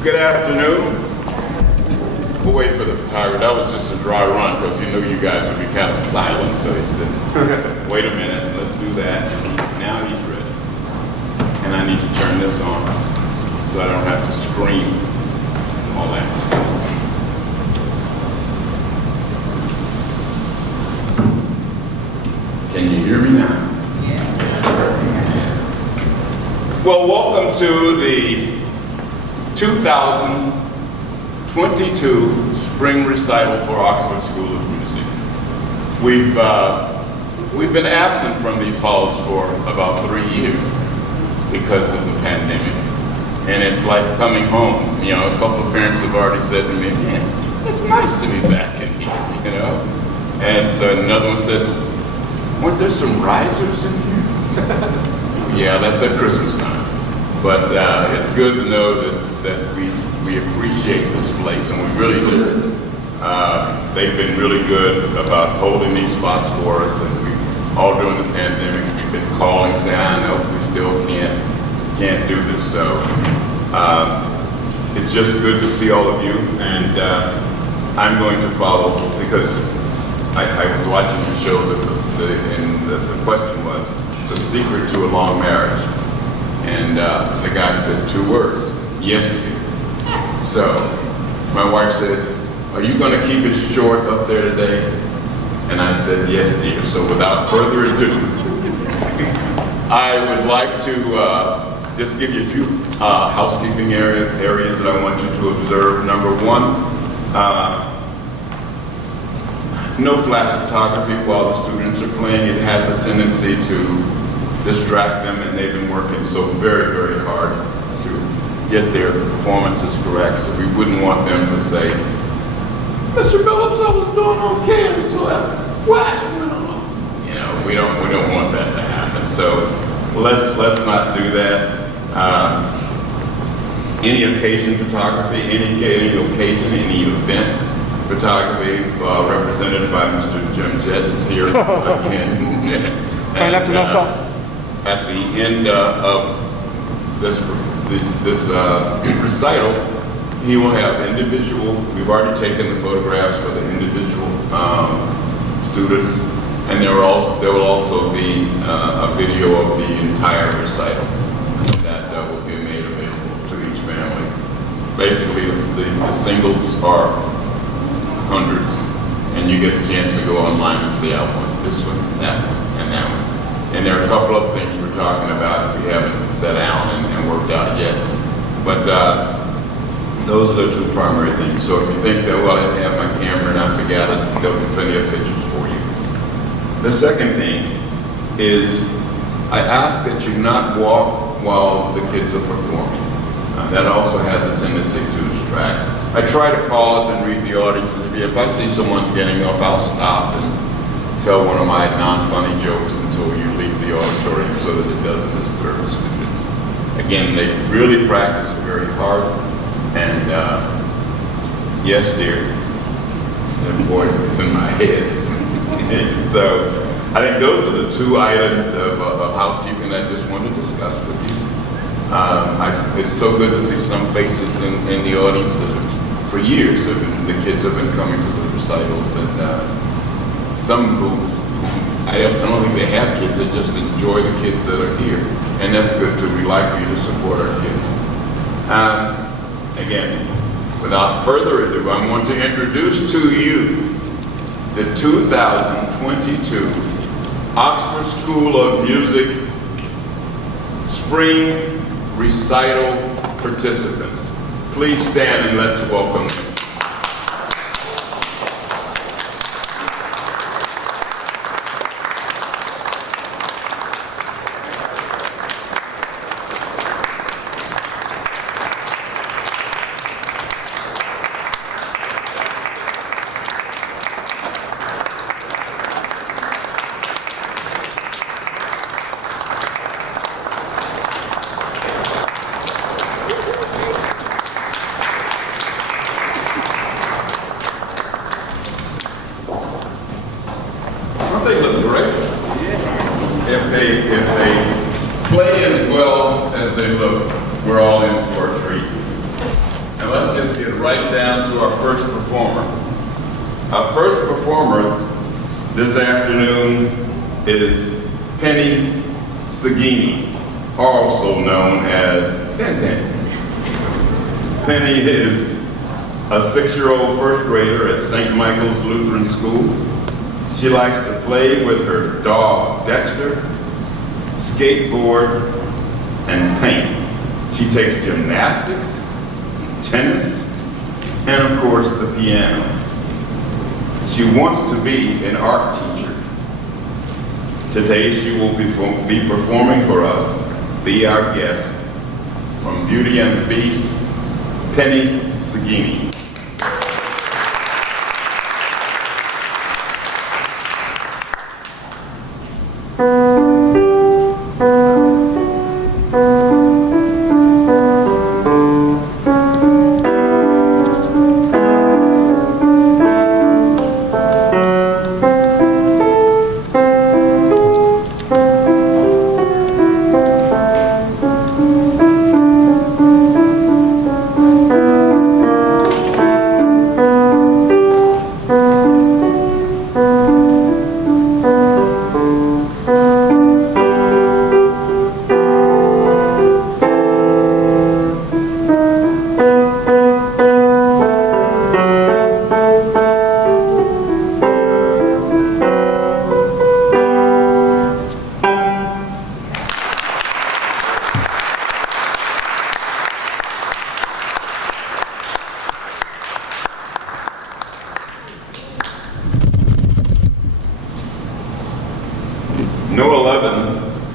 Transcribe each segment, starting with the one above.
Good afternoon. We'll wait for the photographer. That was just a dry run because he knew you guys would be kind of silent. So he said, wait a minute, let's do that. Now he's ready. And I need to turn this on so I don't have to scream all that. Can you hear me now? Yes, sir. Yeah. Well, welcome to the 2022 Spring Recital for Oxford School of Music. We've been absent from these halls for about 3 years because of the pandemic. And it's like coming home. You know, a couple of parents have already said to me, man, it's nice to be back in here, you know? And so another one said, weren't there some risers in here? Yeah, that's at Christmas time. But it's good to know that we appreciate this place, and we really do. They've been really good about holding these spots for us, and we all during the pandemic we've been calling, saying, I know we still can't do this. So it's just good to see all of you, and I'm going to follow because I was watching the show and the question was the secret to a long marriage. And the guy said 2 words, yes, dear. So my wife said, are you going to keep it short up there today? And I said, yes, dear. So without further ado, I would like to just give you a few housekeeping areas that I want you to observe. Number 1, no flash photography while the students are playing. It has a tendency to distract them, and they've been working so very, very hard to get their performances correct. So we wouldn't want them to say, Mr. Phillips, I was doing okay until that flash went off. You know, we don't want that to happen. So let's not do that. Any occasion photography, any occasion, any event photography, represented by Mr. Jim Jett is here again. At the end of this recital, he will have individual, we've already taken the photographs for the individual students, and there will also be a video of the entire recital that will be made available to each family. Basically, the singles are hundreds, and you get a chance to go online and see, I want this one, that one, and that one. And there are a couple of things we're talking about we haven't sat down and worked out yet. But those are the 2 primary things. So if you think that, well, I have my camera and I forgot it, there'll be plenty of pictures for you. The second thing is I ask that you not walk while the kids are performing. That also has a tendency to distract. I try to pause and read the audience. If I see someone getting up, I'll stop and tell one of my non-funny jokes until you leave the auditorium so that it doesn't disturb the students. Again, they really practice very hard, and yes, dear, the voice is in my head. So I think those are the 2 items of housekeeping I just wanted to discuss with you. It's so good to see some faces in the audience that for years the kids have been coming to the recitals, and some who I don't think they have kids, they just enjoy the kids that are here. And that's good too. We like for you to support our kids. Again, without further ado, I'm going to introduce to you the 2022 Oxford School of Music Spring Recital participants. Please stand and let's welcome them. They look great. If they play as well as they look, we're all in for a treat. right down to our first performer. Our first performer this afternoon is Penny Sagini, also known as Pen Pen. Penny is a 6-year-old first grader at St. Michael's Lutheran School. She likes to play with her dog Dexter, skateboard, and paint. She takes gymnastics, tennis, and of course the piano. She wants to be an art teacher. Today she will be performing for us, be our guest, from Beauty and the Beast, Penny Sagini.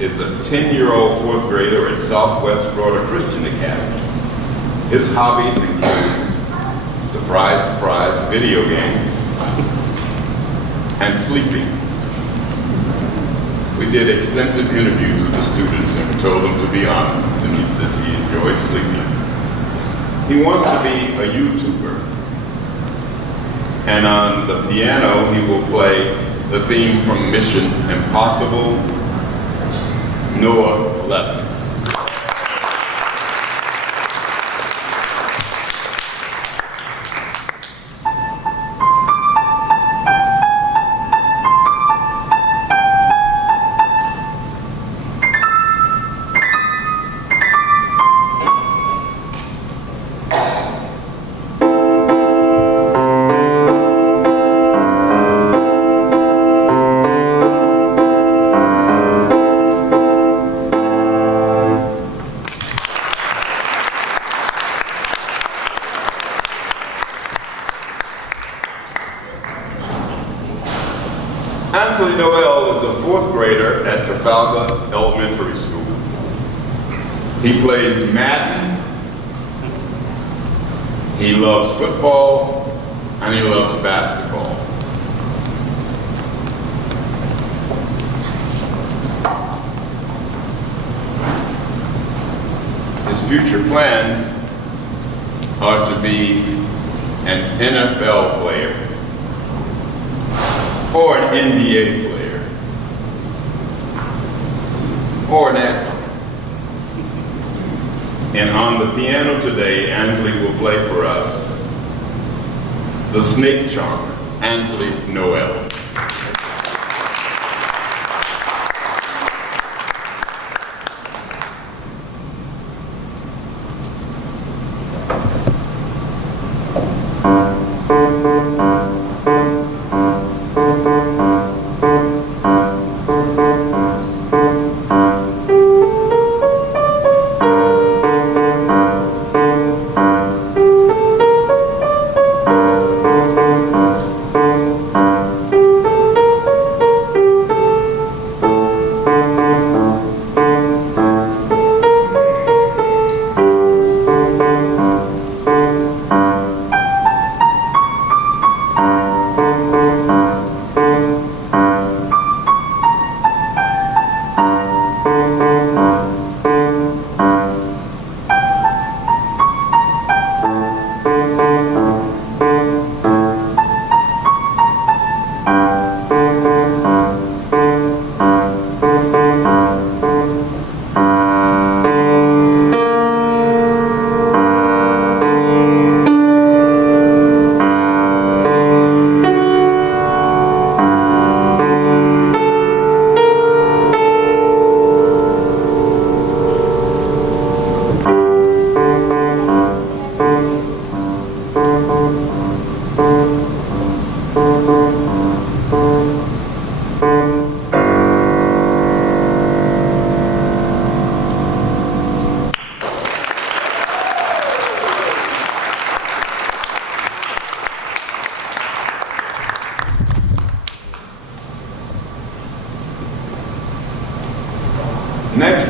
Is a 10-year-old fourth grader at Southwest Florida Christian Academy. His hobbies include, surprise, surprise, video games and sleeping. We did extensive interviews with the students and told them to be honest, and he says he enjoys sleeping. He wants to be a YouTuber. And on the piano, he will play the theme from Mission Impossible, Noah 11. Anthony Noel is a fourth grader at Trafalgar Elementary School. He plays Madden, he loves football, and he loves basketball. His future plans are to be an NFL player or an NBA player or an actor. And on the piano today, Ansley will play for us the snake charmer, Ansley Noel.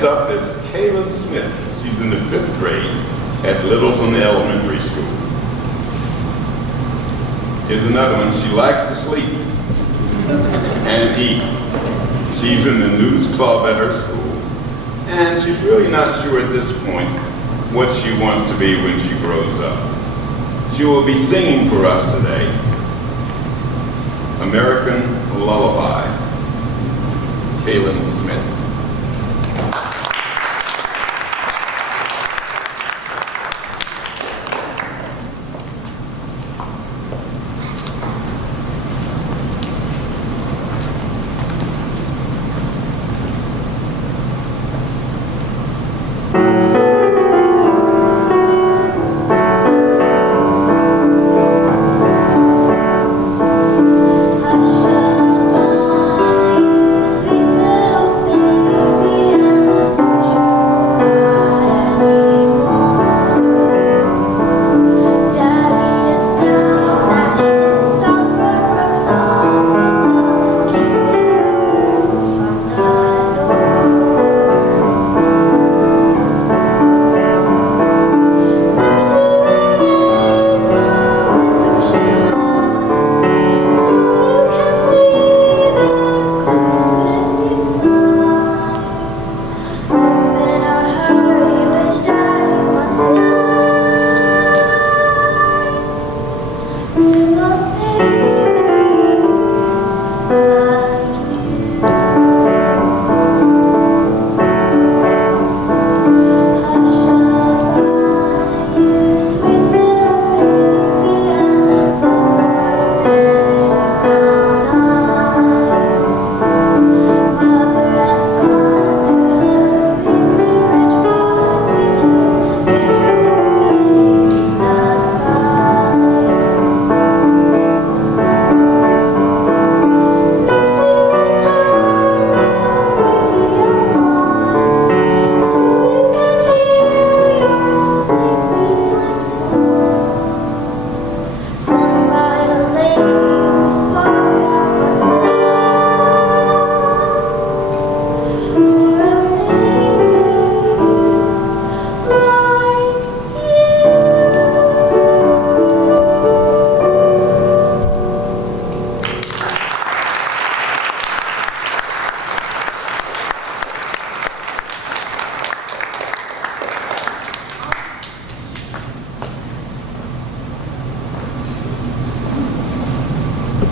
up is Kaylin Smith. She's in the 5th grade at Littleton Elementary School. Here's another one. She likes to sleep and eat. She's in the news club at her school, and she's really not sure at this point what she wants to be when she grows up. She will be singing for us today, American Lullaby, Kaylin Smith.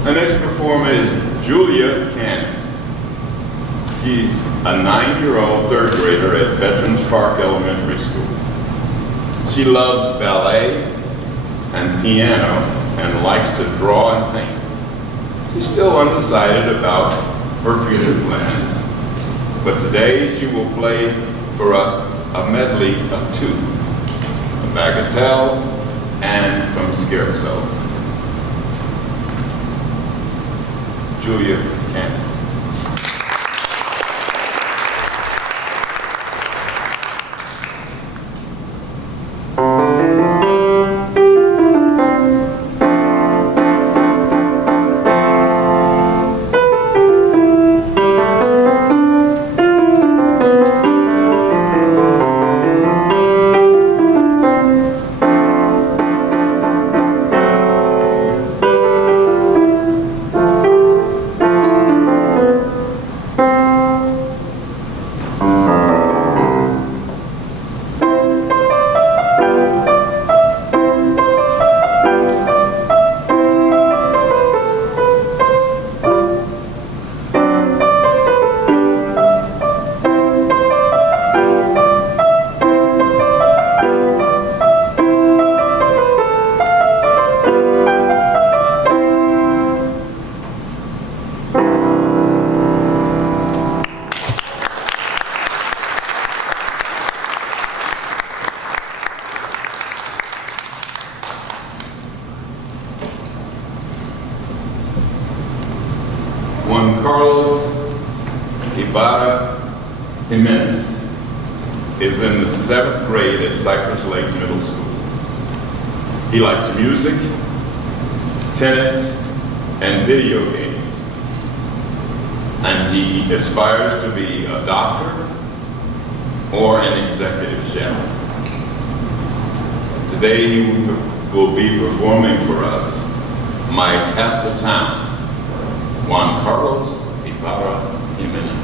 Our next performer is Julia Cannon. She's a 9-year-old third grader at Veterans Park Elementary School. She loves ballet and piano and likes to draw and paint. She's still undecided about her future plans, but today she will play for us a medley of two, a bagatelle and from Scherzo. Julia Cannon. Juan Carlos Ibarra Jimenez is in the 7th grade at Cypress Lake Middle School. He likes music, tennis, and video games. And he aspires to be a doctor, or an executive chef. Today he will be performing for us My Casa Town, Juan Carlos Ibarra Jimenez.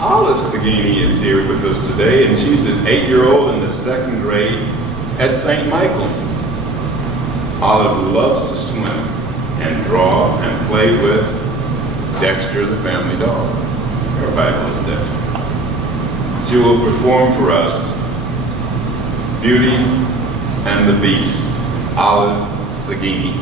Olive Sagini is here with us today, and she's an 8-year-old in the 2nd grade at St. Michael's. Olive loves to swim and draw and play with Dexter, the family dog. Everybody loves Dexter. She will perform for us Beauty and the Beast, Olive Sagini.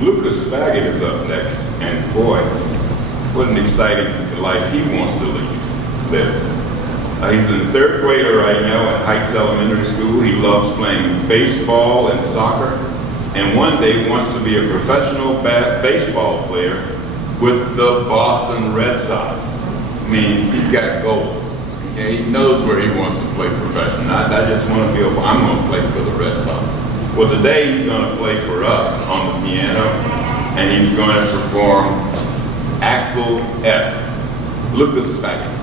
Lucas Faggot is up next, and boy, what an exciting life he wants to live. He's in 3rd grader right now at Heights Elementary School. He loves playing baseball and soccer, and one day wants to be a professional baseball player with the Boston Red Sox. I mean, he's got goals. Okay? He knows where he wants to play professional. I just want to be I'm going to play for the Red Sox. Well, today he's going to play for us on the piano, and he's going to perform Axel F. Lucas Factor.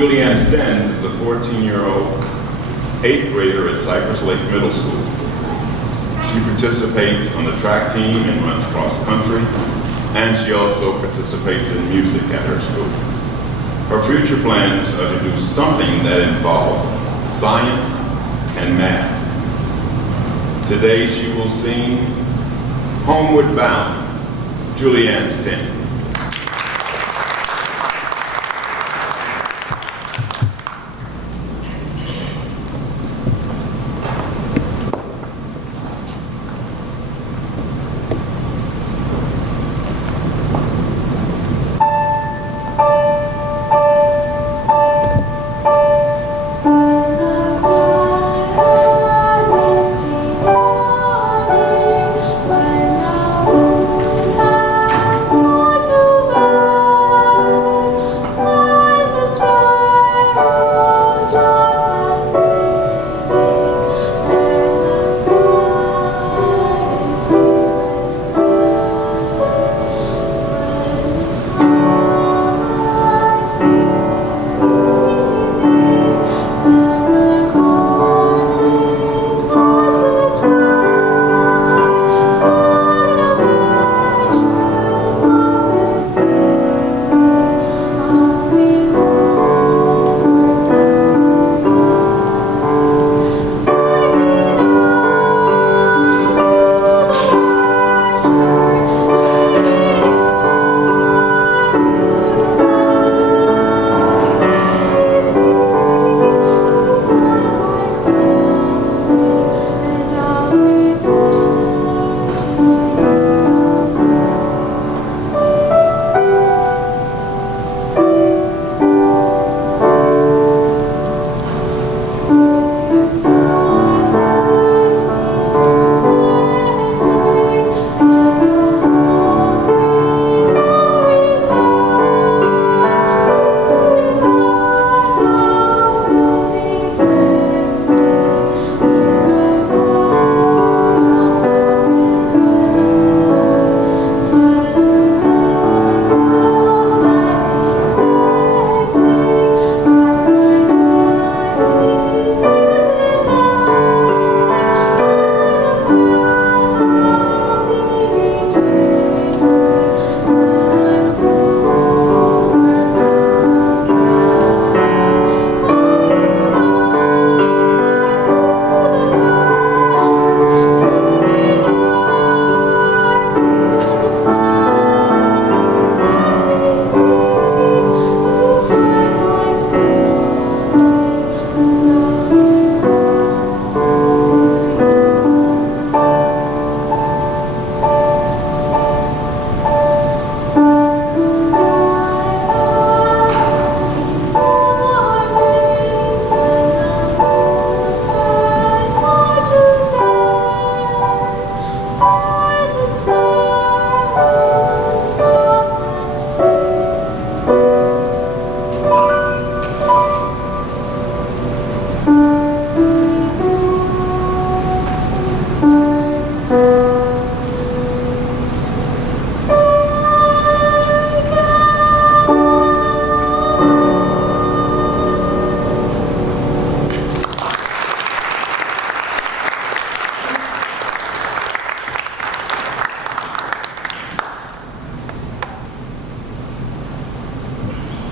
Julianne Stens is a 14-year-old 8th grader at Cypress Lake Middle School. She participates on the track team and runs cross country, and she also participates in music at her school. Her future plans are to do something that involves science and math. Today she will sing Homeward Bound, Julianne Stens. Morning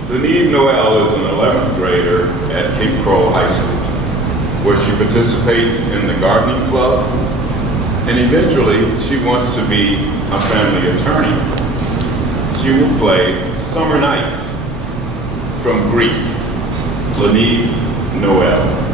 Leneve Noel is an 11th grader at Cape Coral High School, where she participates in the gardening club, and eventually she wants to be a family attorney. She will play Summer Nights from Greece. Leneve Noel.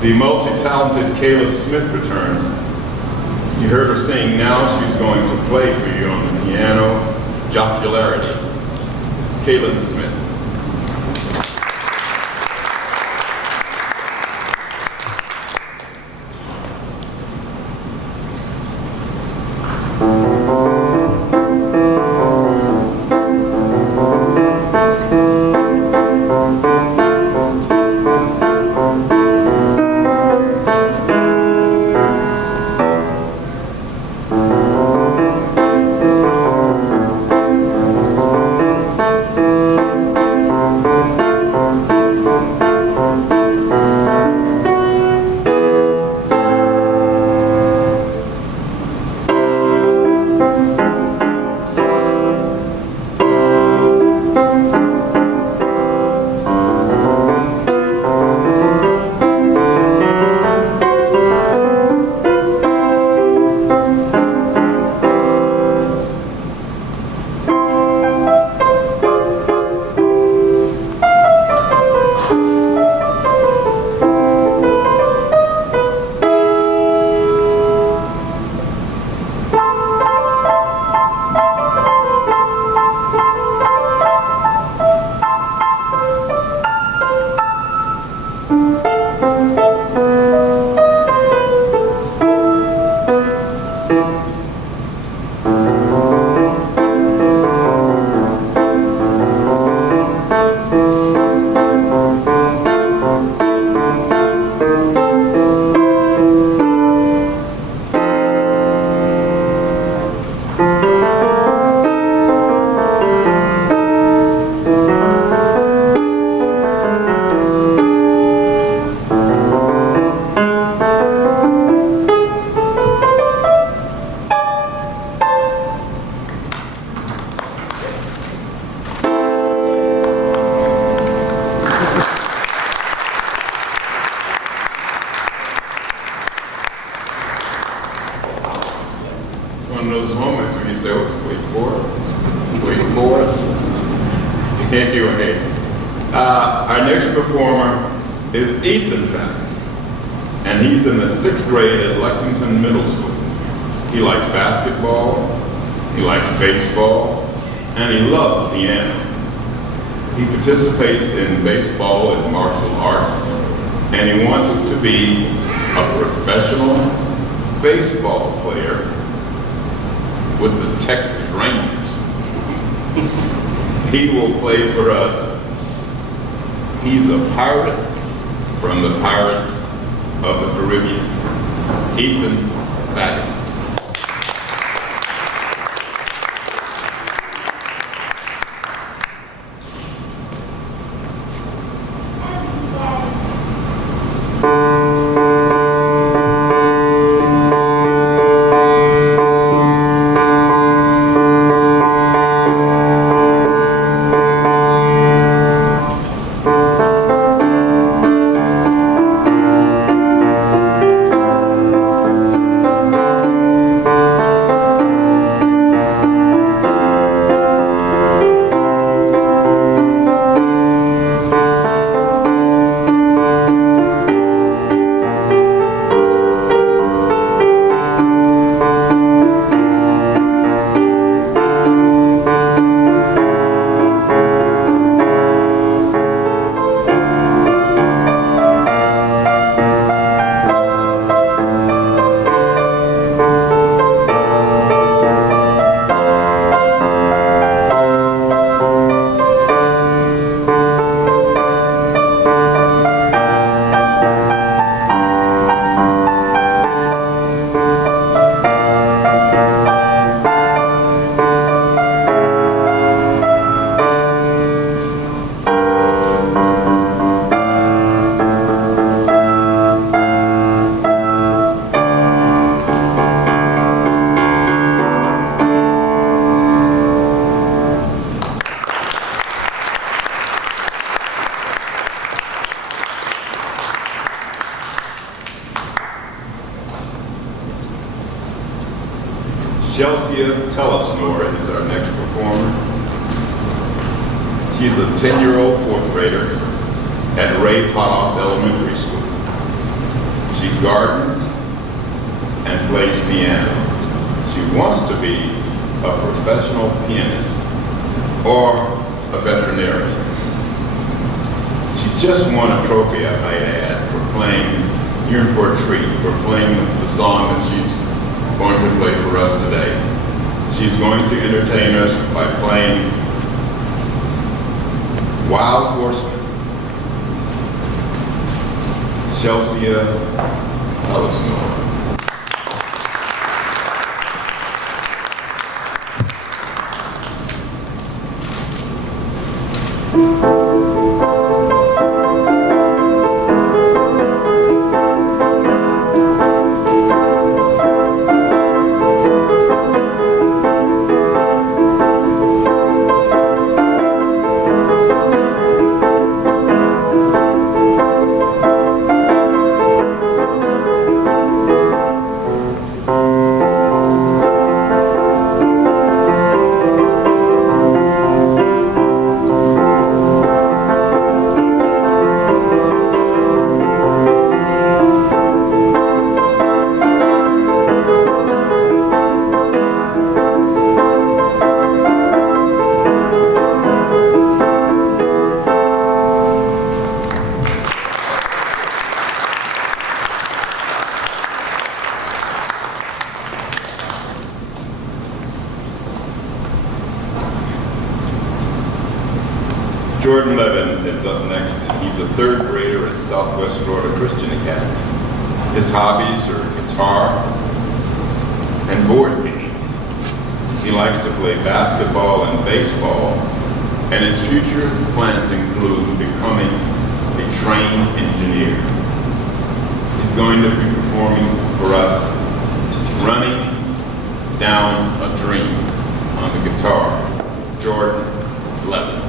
The multi-talented Kayla Smith returns. You heard her sing Now She's Going to Play for you on the piano, Jocularity. Kayla Smith. One of those moments when you say, oh, wait for it. Anyway, our next performer is Ethan Fenn, and he's in the 6th grade at Lexington Middle School. He likes basketball, he likes baseball, and he loves piano. He participates in baseball and martial arts, and he wants to be a professional baseball player with the Texas Rangers. He will play for us. He's a pirate from the Pirates of the Caribbean, Ethan Fagan. Chelsea Telesnore is our next performer. She's a 10-year-old fourth grader at Ray Potoff Elementary School. She gardens and plays piano. She wants to be a professional pianist or a veterinarian. She just won a trophy, I might add, for playing You're in for a treat, for playing the song that she's going to play for us today. She's going to entertain us by playing Wild Horseman. Chelsea Telesnore. Jordan Levin is up next, and he's a third grader at Southwest Florida Christian Academy. His hobbies are guitar and board games. He likes to play basketball and baseball, and his future plans include becoming a trained engineer. He's going to be performing for us Running Down a Dream on the guitar. Jordan Levin.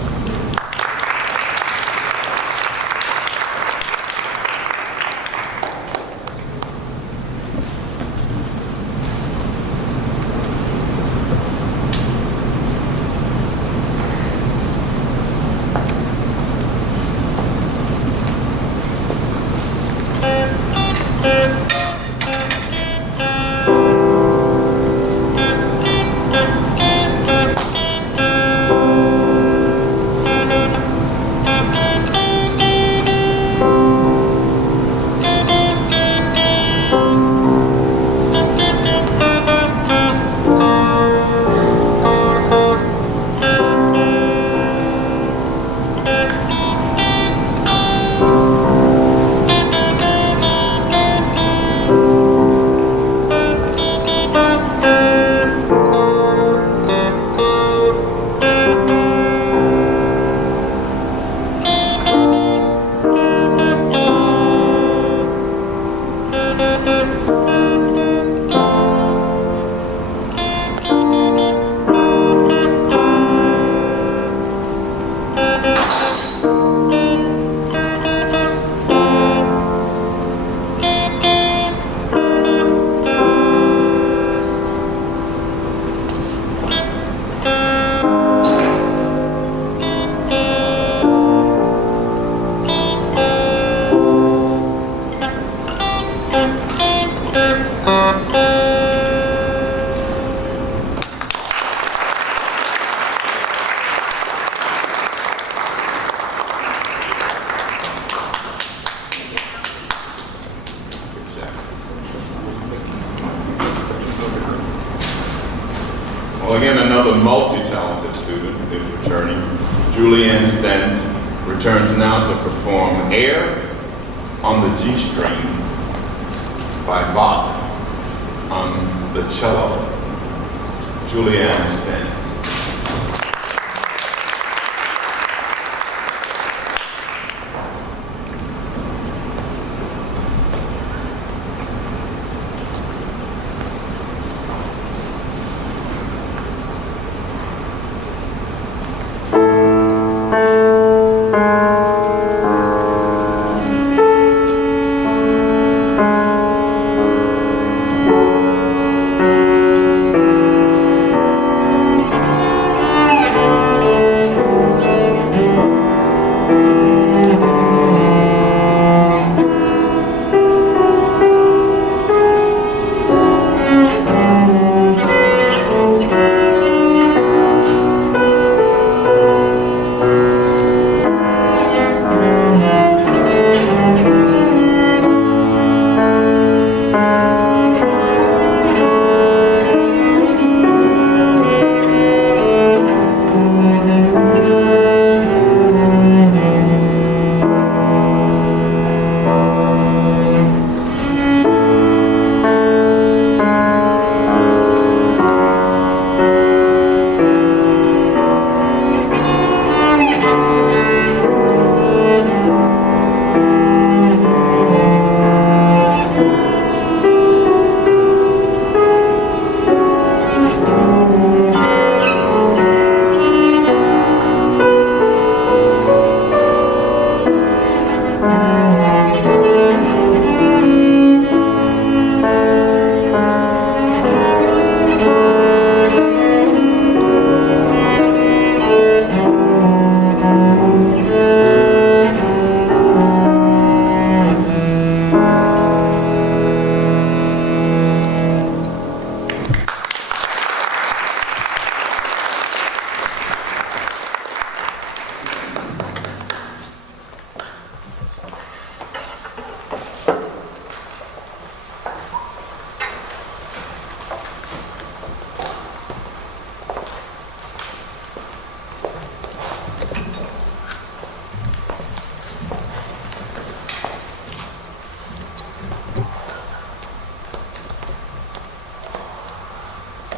Well, again, another multi-talented student is returning. Julianne Stens returns now to perform Air on the G string by Bach on the cello. Julianne Stens.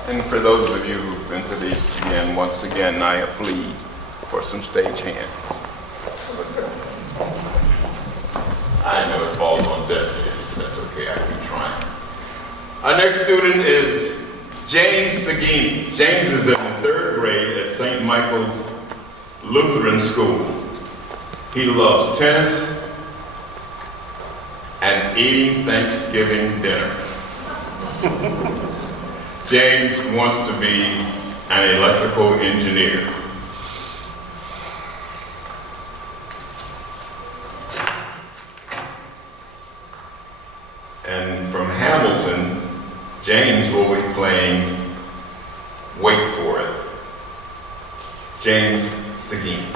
And for those of you who've been to these, again, once again, I plead for some stage hands. I know it falls on deaf ears. That's okay, I keep trying. Our next student is James Sagini. James is in the 3rd grade at St. Michael's Lutheran School. He loves tennis and eating Thanksgiving dinner. James wants to be an electrical engineer. And from Hamilton, James will be playing Wait For It. James Sagini.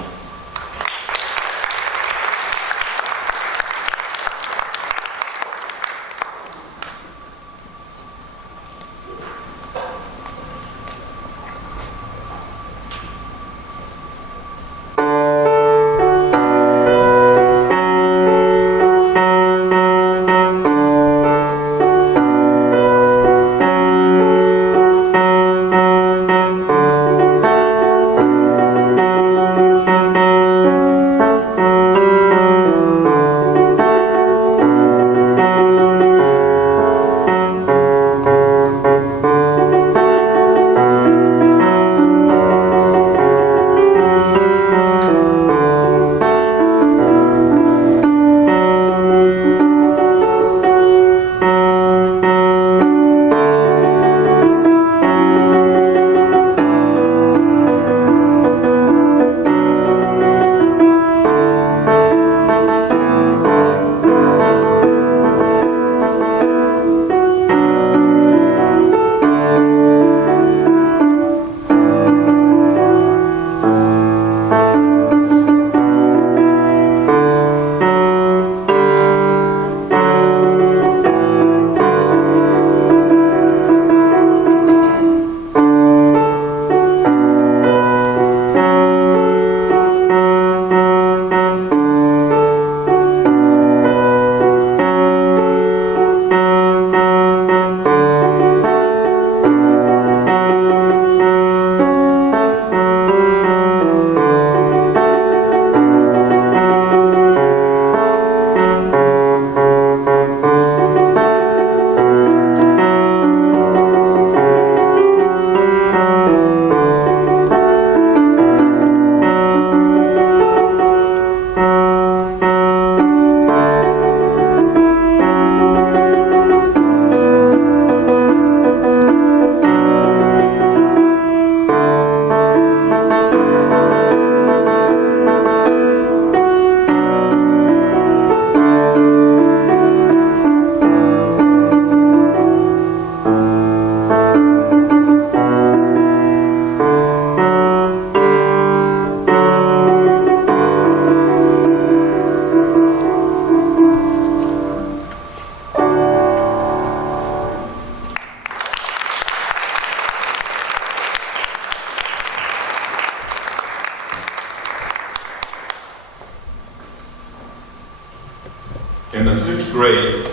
6th grade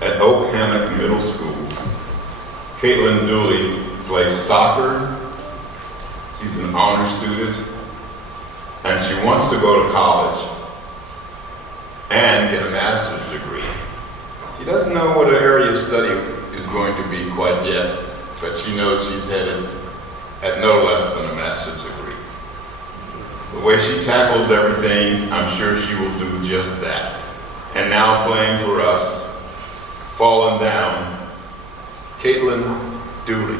at Oak Hammock Middle School. Caitlin Dooley plays soccer. She's an honor student, and she wants to go to college and get a master's degree. She doesn't know what her area of study is going to be quite yet, but she knows she's headed at no less than a master's degree. The way she tackles everything, I'm sure she will do just that. And now playing for us, Falling Down, Caitlin Dooley.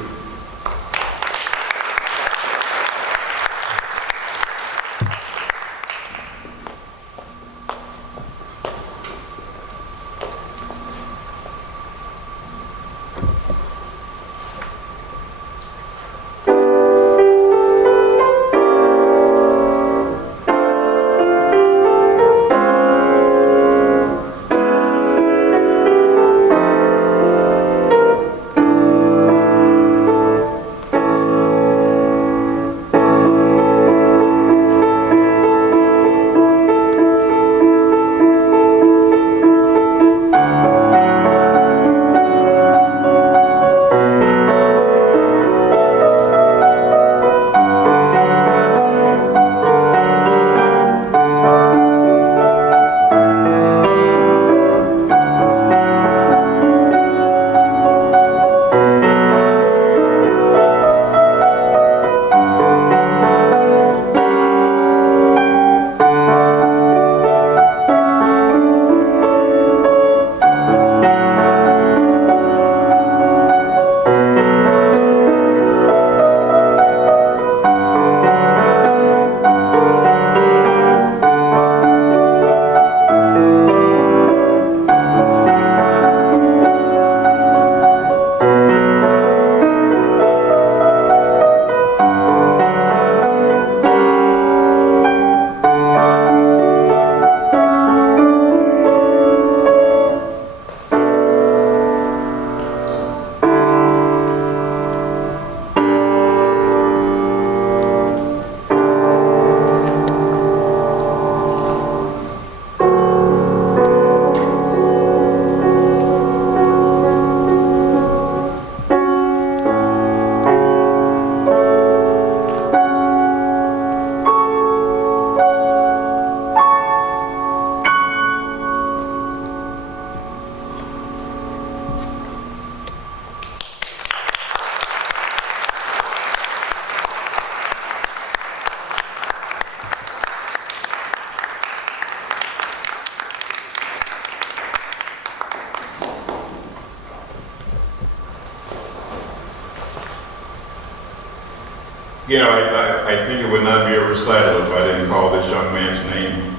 You know, I think it would not be a recital if I didn't call this young man's name.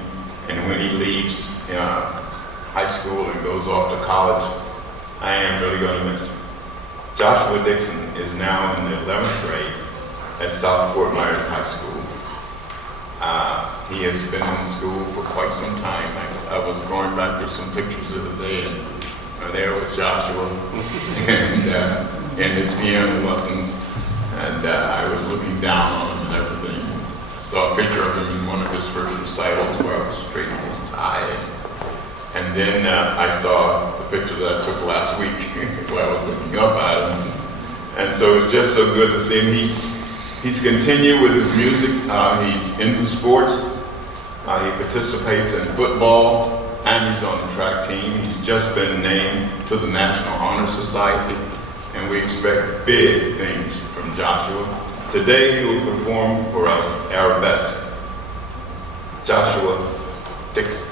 And when he leaves high school and goes off to college, I am really going to miss him. Joshua Dixon is now in the 11th grade at South Fort Myers High School. He has been in school for quite some time. I was going back through some pictures the other day, and there was Joshua and in his piano lessons. And I was looking down on him and everything. I saw a picture of him in one of his first recitals where I was straightening his tie. And then I saw the picture that I took last week where I was looking up at him. And so it's just so good to see him. He's continued with his music. He's into sports. He participates in football, and he's on the track team. He's just been named to the National Honor Society, and we expect big things from Joshua. Today he will perform for us Arabesque. Joshua Dixon.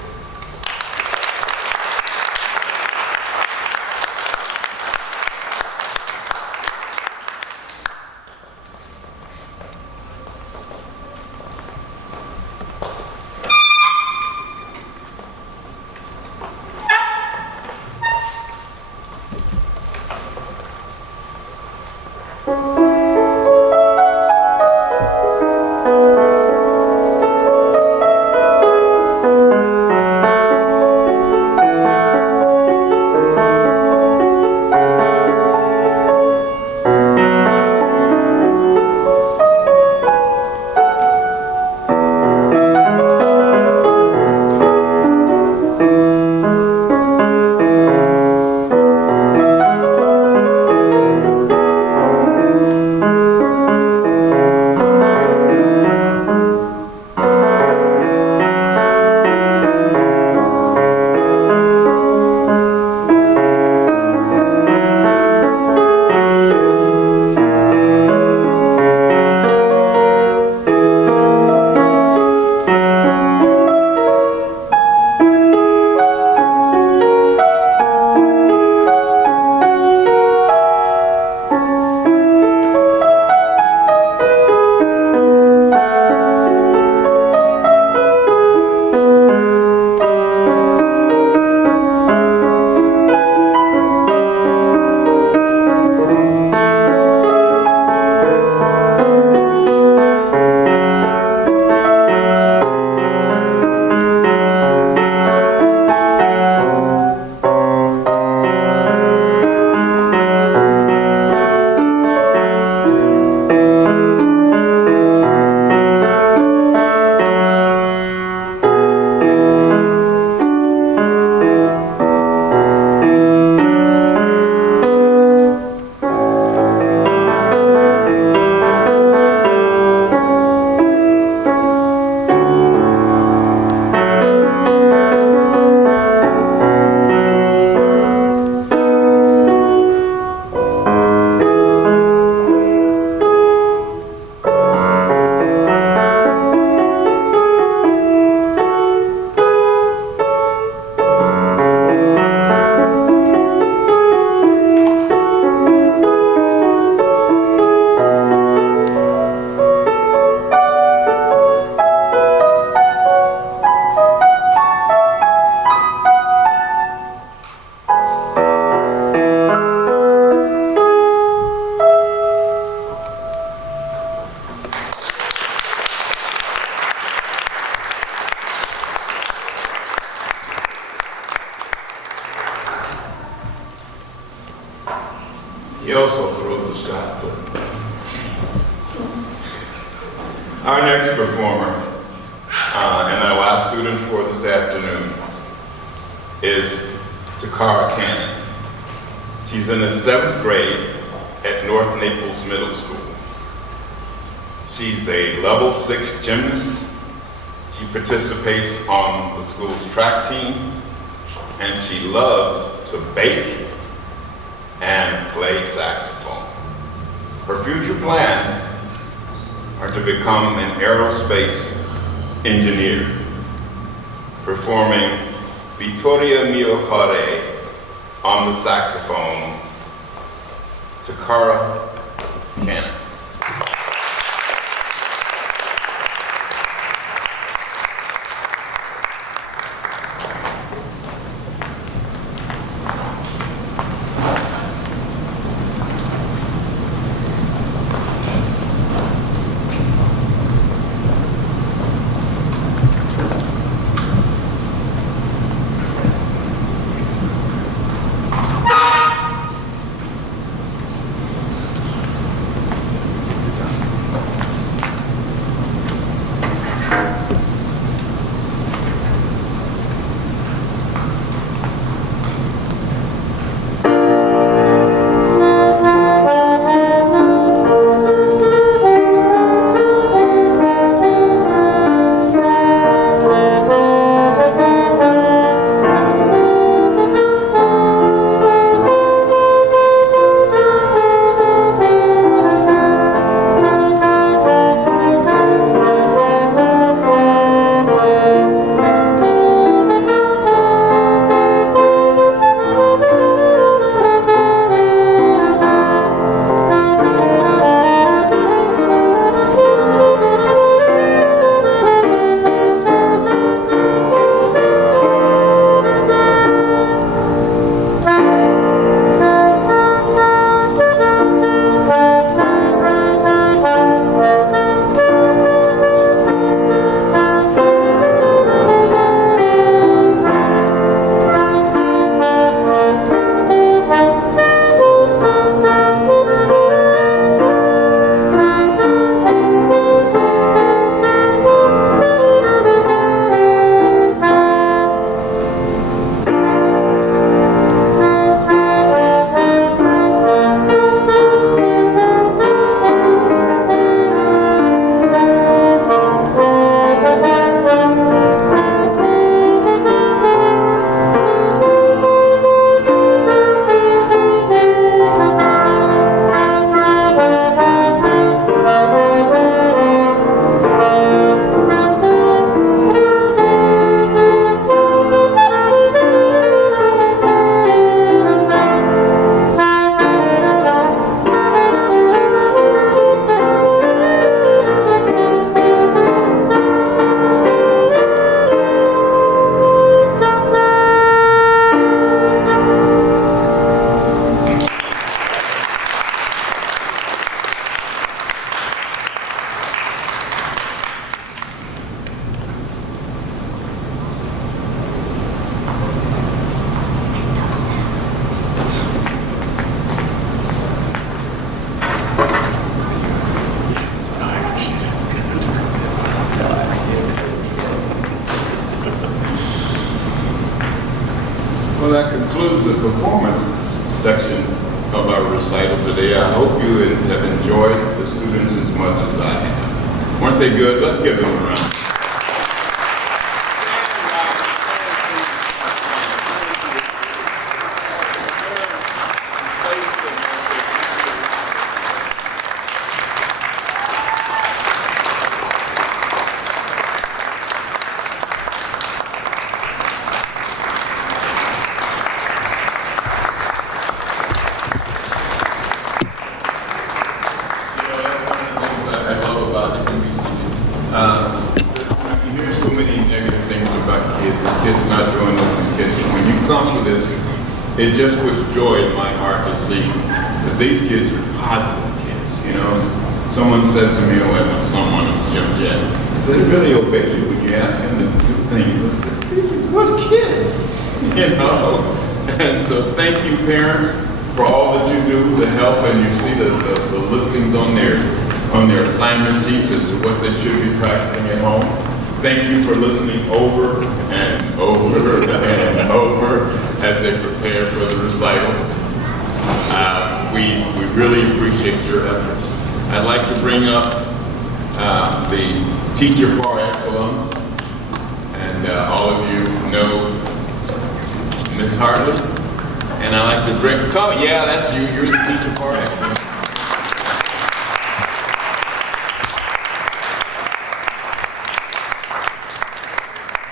Our next performer, and our last student for this afternoon, is Takara Cannon. She's in the 7th grade at North Naples Middle School. She's a level 6 gymnast. She participates on the school's track team, and she loves to bake and play saxophone. Her future plans are to become an aerospace engineer, performing Vittoria Mio Care on the saxophone, Takara Cannon. Well, that concludes the performance section of our recital today. I hope you have enjoyed the students as much as I have. Weren't they good? Let's give them a round. You hear so many negative things about kids, and kids not doing this in kitchen. When you come to this, it just puts joy in my heart to see that these kids are positive kids, you know. Someone said to me, someone, Jim Jett, I said, they really obey you when you ask them to do things. I said, these are good kids, you know. And so thank you, parents, for all that you do to help, and you see the listings on on their assignment sheets as to what they should be practicing at home. Thank you for listening over and over and over as they prepare for the recital. We really appreciate your efforts. I'd like to bring up the teacher par excellence, and all of you know Miss Hartley, and I'd like to bring, yeah, that's you, you're the teacher par excellence.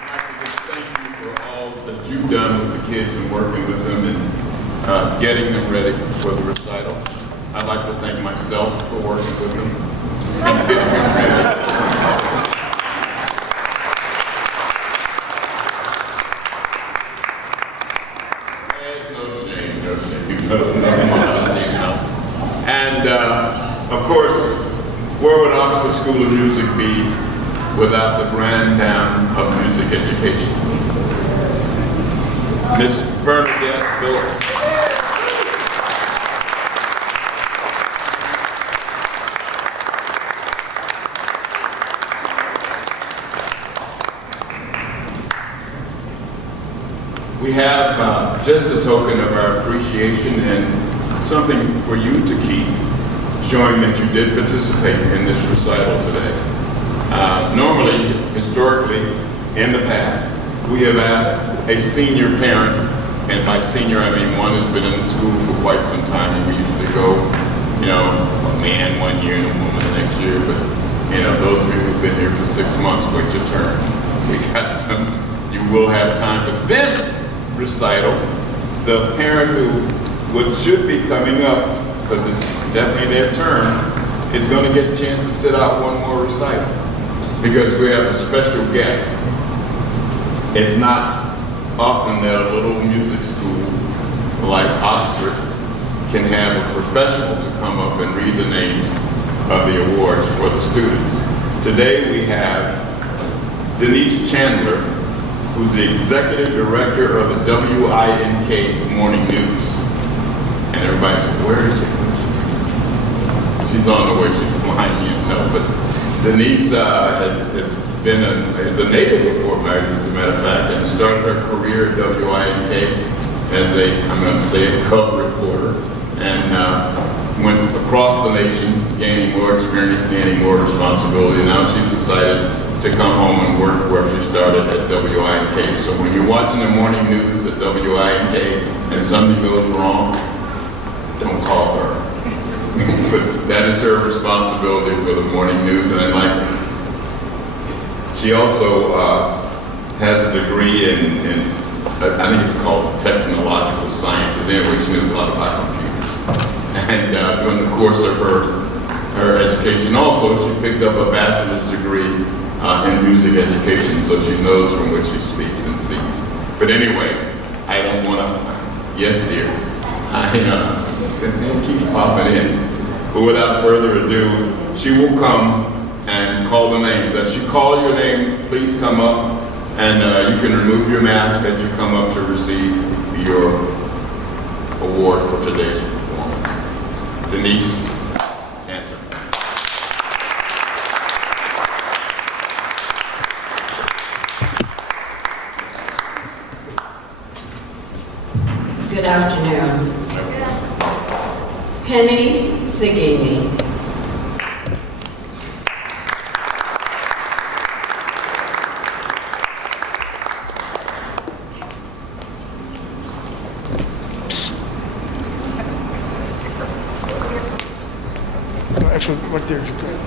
I'd like to just thank you for all that you've done with the kids and working with them and getting them ready for the recital. I'd like to thank myself for working with them and getting them ready. And of course, where would Oxford School of Music be without the grand dame of music education, Miss Bernadette Phillips. We have just a token of our appreciation and something for you to keep, showing that you did participate in this recital today. Normally, historically, in the past, we have asked a senior parent, and by senior I mean one who's been in the school for quite some time, and we usually go, you know, a man 1 year and a woman the next year, but you know, those of you who've been here for 6 months, wait your turn. We got some, you will have time, but this recital, the parent who should be coming up, because it's definitely their turn, is going to get a chance to sit out one more recital, because we have a special guest. It's not often that a little music school like Oxford can have a professional to come up and read the names of the awards for the students. Today we have Denise Chandler, who's the executive director of the WINK Morning News. And everybody said, where is she? She's on the way, she's flying in. No, but Denise is a native of Fort Myers, as a matter of fact, and started her career at WINK as I'm going to say, a cub reporter, and went across the nation, gaining more experience, gaining more responsibility. Now she's decided to come home and work where she started at WINK. So when you're watching the morning news at WINK and something goes wrong, don't call her. But that is her responsibility for the morning news. And she also has a degree in I think it's called technological science. And anyway, she knows a lot about computers. And during the course of her education also, she picked up a bachelor's degree in music education, so she knows from which she speaks and sees. But anyway, I don't want to, yes dear, it keeps popping in. But without further ado, she will come and call the name. Does she call your name? Please come up, and you can remove your mask as you come up to receive your award for today's performance. Denise. Good afternoon. Penny Sagini. Actually, right there is good.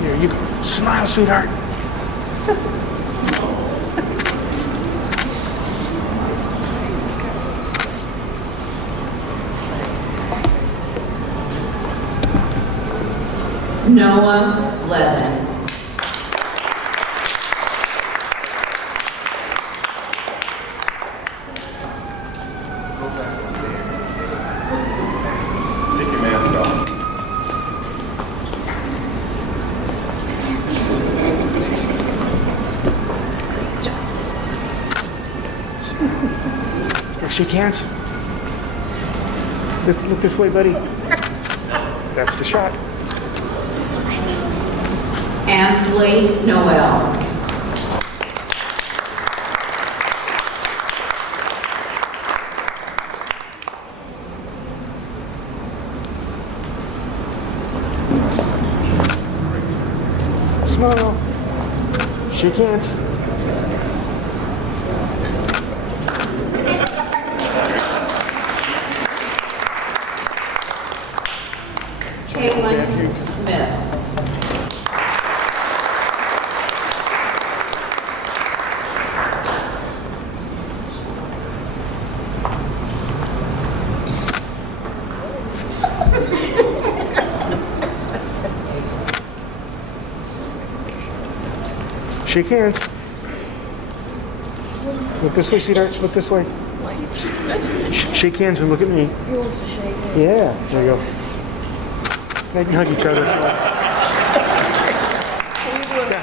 Here, you go. Smile, sweetheart. Noah Levin. Take your mask off. Shake hands. Look this way, buddy. That's the shot. Ansley Noel. Smile. Shake hands. Caitlin Smith. Shake hands. Look this way, sweetheart. Look this way. Shake hands and look at me. He wants to shake hands. Yeah, there you go. Now you can hug each other. Yeah,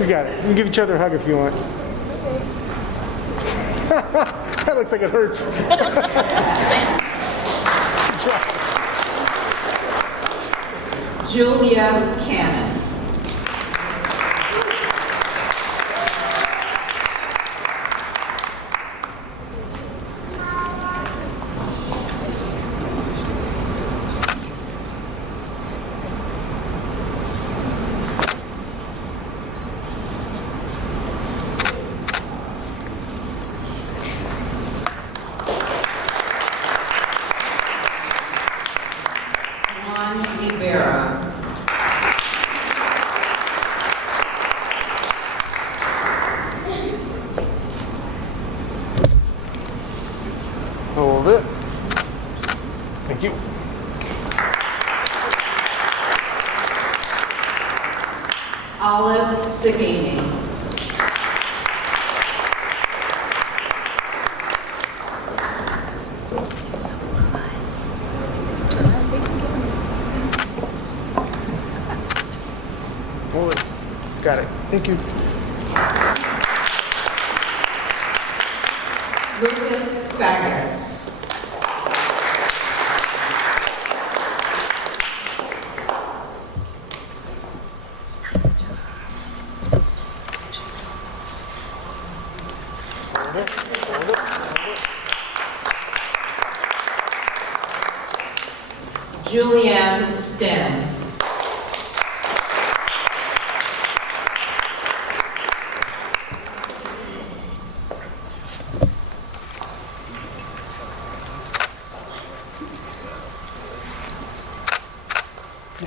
we got it. You can give each other a hug if you want. That looks like it hurts. Julia Cannon. Juan Rivera. Hold it. Thank you. Olive Sagini. Hold it. Got it. Thank you. Lucas Faggett. Hold it. Hold it. Hold it. Julianne Stens.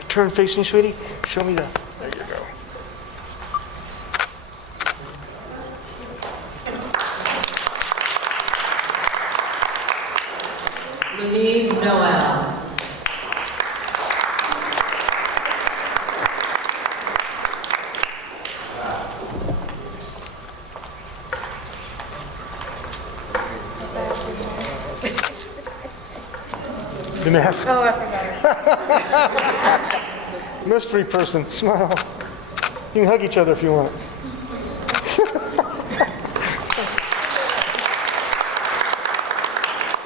Turn face me, sweetie. Show me that. There you go. Louise Noel. The mask. Oh, I forgot. Mystery person. Smile. You can hug each other if you want.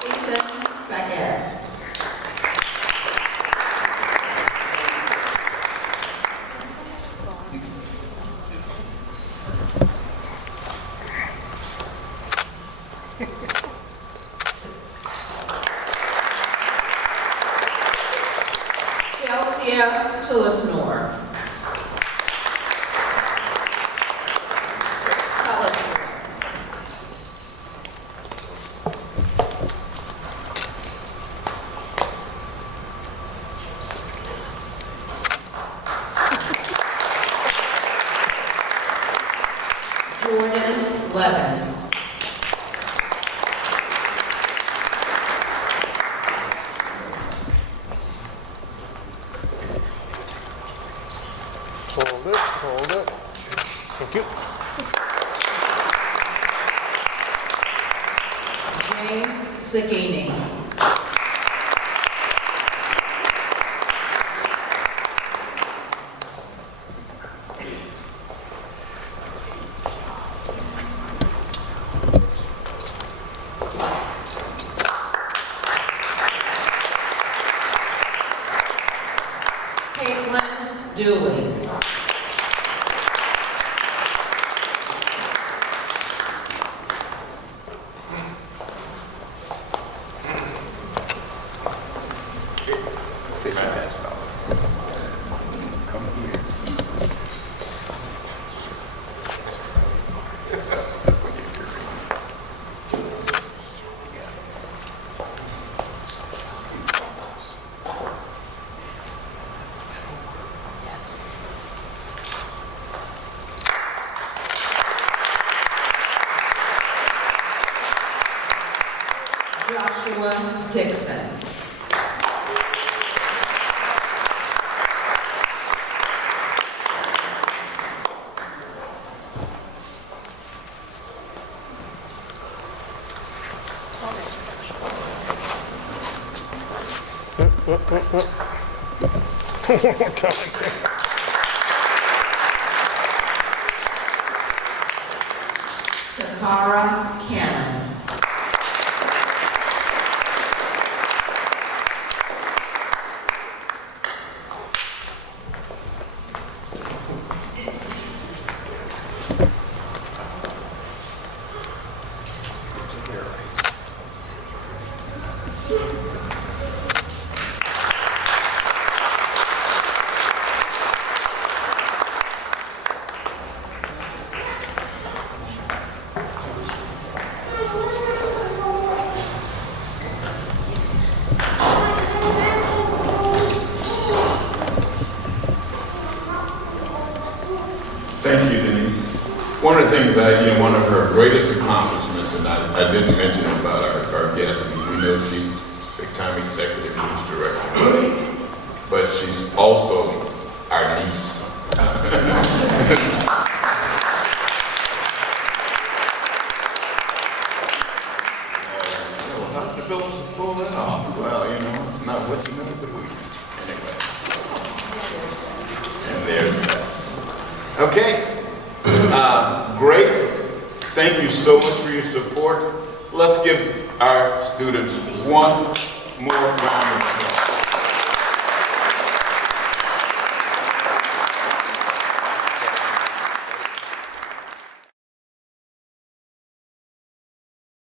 Ethan Faggett. Chelsea Tillisnor. Jordan Levin. Hold it. Hold it. Thank you. James Sagini. Dooley. Come here. Joshua Dixon. One more time. Takara Cannon. Thank you, Denise. One of the things one of her greatest accomplishments, and I didn't mention about our guest, we know she's big-time executive news director, but she's also our niece. How did the Phillips pull that off? Well, not what you know, but we. Anyway. And there's that. Okay. Great. Thank you so much for your support. Let's give our students one more round of